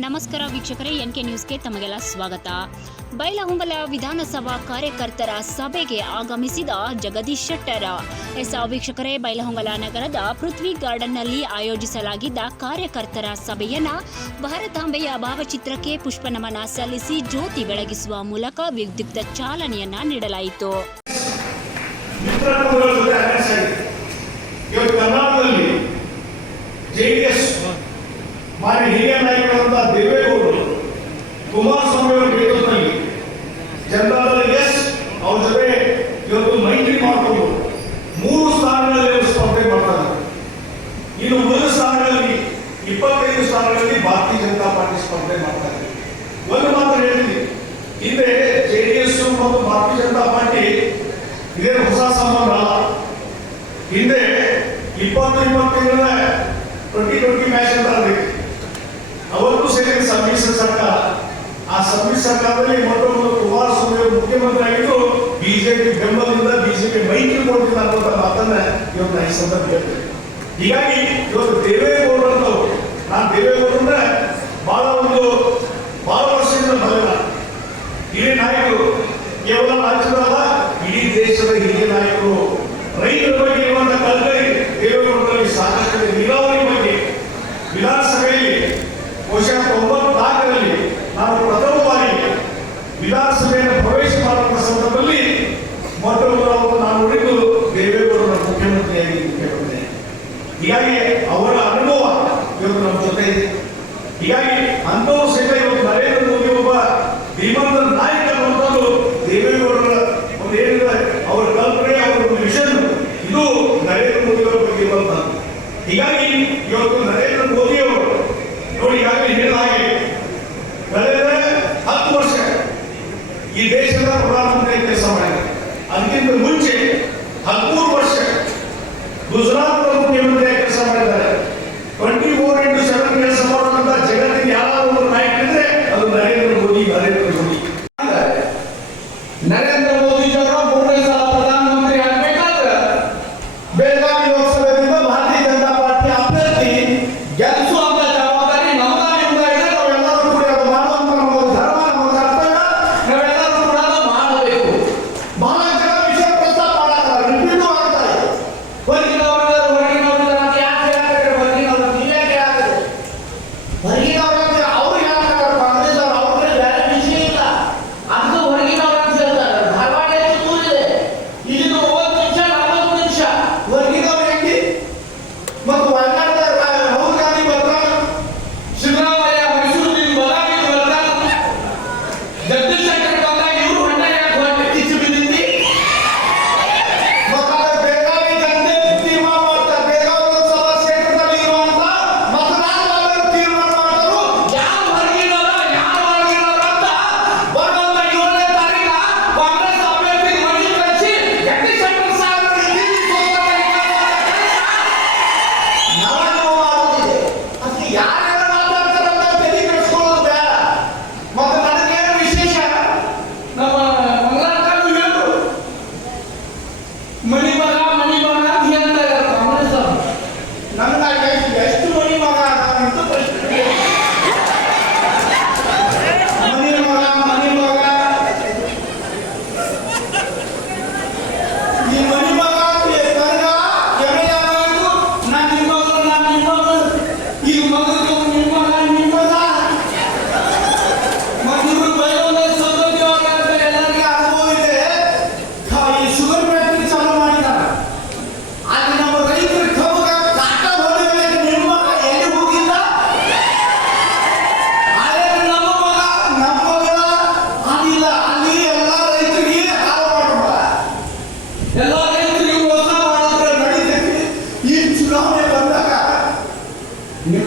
ನಮಸ್ಕಾರ ವೀಕ್ಷಕರೇ, N K ನ್ಯೂಸ್ಗೆ ತಮಗೆಲ್ಲ ಸ್ವಾಗತ. ಬೈಲಹೊಂಗಲ ವಿಧಾನಸಭಾ ಕಾರ್ಯಕರ್ತರ ಸಭೆಗೆ ಆಗಮಿಸಿದ ಜಗದೀಶ್ ಶೆಟ್ಟರ್. ಎಸ್ ವೀಕ್ಷಕರೇ ಬೈಲಹೊಂಗಲ ನಗರದ ಪೃಥ್ವಿ ಗಾರ್ಡನ್ನಲ್ಲಿ ಆಯೋಜಿಸಲಾಗಿದ್ದ ಕಾರ್ಯಕರ್ತರ ಸಭೆಯನ್ನ ಭಾರತಾಂಬೆಯ ಭಾವಚಿತ್ರಕ್ಕೆ ಪುಷ್ಪನಮನ ಸಲ್ಲಿಸಿ ಜ್ಯೋತಿ ಬೆಳಗಿಸುವ ಮೂಲಕ ವಿದ್ಯುಕ್ತ ಚಾಲನೆಯನ್ನ ನೀಡಲಾಯಿತು ಮಿತ್ರತ್ವಗಳ ಜೊತೆ ಅಲಯನ್ಸ್ ಆಗಿದೆ ಇವತ್ತು ಕರ್ನಾಟಕದಲ್ಲಿ ಜೆಡಿಎಸ್ ಮಾನ್ಯ ಹಿರಿಯ ನಾಯಕರಾದಂತಹ ದೇವೇಗೌಡರು ಕುಮಾರಸ್ವಾಮಿ ಅವರ ನೇತೃತ್ವದಲ್ಲಿ ಜನತಾದಳ ಎಸ್ ಅವ್ರ ಜೊತೆ ಇವತ್ತು ಮೈತ್ರಿ ಮಾಡಿಕೊಂಡು ಮೂರು ಸ್ಥಾನಗಳಲ್ಲಿ ಸ್ಪರ್ಧೆ ಮಾಡ್ತಾರೆ ಇನ್ನು ಒಂದು ಸ್ಥಾನಗಳಲ್ಲಿ ಇಪ್ಪತ್ತೈದು ಸ್ಥಾನಗಳಲ್ಲಿ ಭಾರತೀಯ ಜನತಾ ಪಾರ್ಟಿ ಸ್ಪರ್ಧೆ ಮಾಡ್ತಾರೆ ಒಂದು ಮಾತ್ರ ಹೇಳ್ತೀನಿ. ಹಿಂದೆ ಜೆಡಿಎಸ್ ಮತ್ತು ಭಾರತೀಯ ಜನತಾ ಪಾರ್ಟಿ, ಇದೇ ಹೊಸ ಸಂಬಂಧ. ಹಿಂದೆ ಇಪ್ಪತ್ತು, ಇಪ್ಪತ್ತೈದರ ಟ್ವೆಂಟಿ ಟ್ವೆಂಟಿ ಮ್ಯಾಚ್ ಅಂತ ಅವತ್ತು ಸೇರಿ ಸಮ್ಮಿಶ್ರ ಸರ್ಕಾರ ಆ ಸಮ್ಮಿಶ್ರ ಸರ್ಕಾರದಲ್ಲಿ ಮತ್ತೊಂದು ಕುಮಾರಸ್ವಾಮಿ ಮುಖ್ಯಮಂತ್ರಿ ಆಗಿದ್ದು ಬಿಜೆಪಿ ಬೆಂಬಲದಿಂದ ಬಿಜೆಪಿ ಮೈತ್ರಿ ಕೊಡ್ತಿಲ್ಲ ಅನ್ನುವಂತ ಮಾತನ್ನ ಇವತ್ತು ಈ ಸಂದರ್ಭ ಹೇಳ್ತೇನೆ. ಹೀಗಾಗಿ ಇವತ್ತು ದೇವೇಗೌಡರನ್ನು ನಾನು ದೇವೇಗೌಡರನ್ನ ಬಹಳ ಒಂದು ಬಹಳ ವರ್ಷದಿಂದ ಬರಲಿಲ್ಲ ಹಿರಿಯ ನಾಯಕರು ಕೇವಲ ರಾಜ್ಯದಲ್ಲ ಮೊದಲು ನಾನು ನೋಡಿದ್ದು ದೇವೇಗೌಡರ ಮುಖ್ಯಮಂತ್ರಿಯಾಗಿ ಕೇಳುತ್ತೇನೆ ಹೀಗಾಗಿ ಅವರ ಅನುಭವ ಇವತ್ತು ನಮ್ಮ ಜೊತೆ ಇದೆ. ಹೀಗಾಗಿ ಅನುಭವ ಸಹಿತ ಇವತ್ತು ನರೇಂದ್ರ ಮೋದಿ ಒಬ್ಬ ಧೀಮಂತ ನಾಯಕ ಅನ್ನುವಂಥದ್ದು ದೇವೇಗೌಡರ ಒಂದು ಏನಿದೆ ಅವರ ಕಲ್ಪನೆ, ಅವರ ಒಂದು ವಿಷನ್ ಇದು ನರೇಂದ್ರ ಮೋದಿ ಅವರ ಬಗ್ಗೆ ಇರುವಂತಹದ್ದು ಹೀಗಾಗಿ ಇವತ್ತು ನರೇಂದ್ರ ಮೋದಿ ಅವರು ನೋಡಿ ಈಗಾಗಲೇ ಹೇಳಿದ Get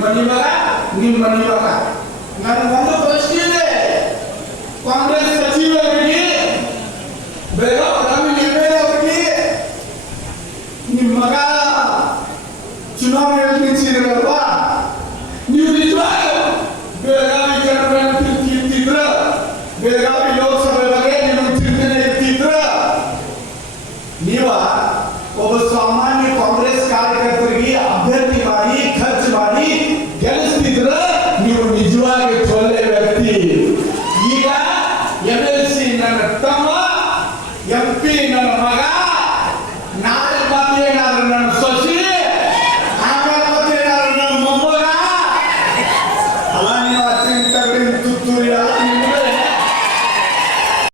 ಮನೆ ಮಗ ನಿಮ್ಮ ಮನೆ ಮಗ ನನಗೊಂದು ಪ್ರಶ್ನೆ ಇದೆ. ಕಾಂಗ್ರೆಸ್ ಸಚಿವರಿಗೆ ಎಲ್ ಅವರಿಗೆ ನಿಮ್ಮ ಮಗ ಚುನಾವಣೆ ndio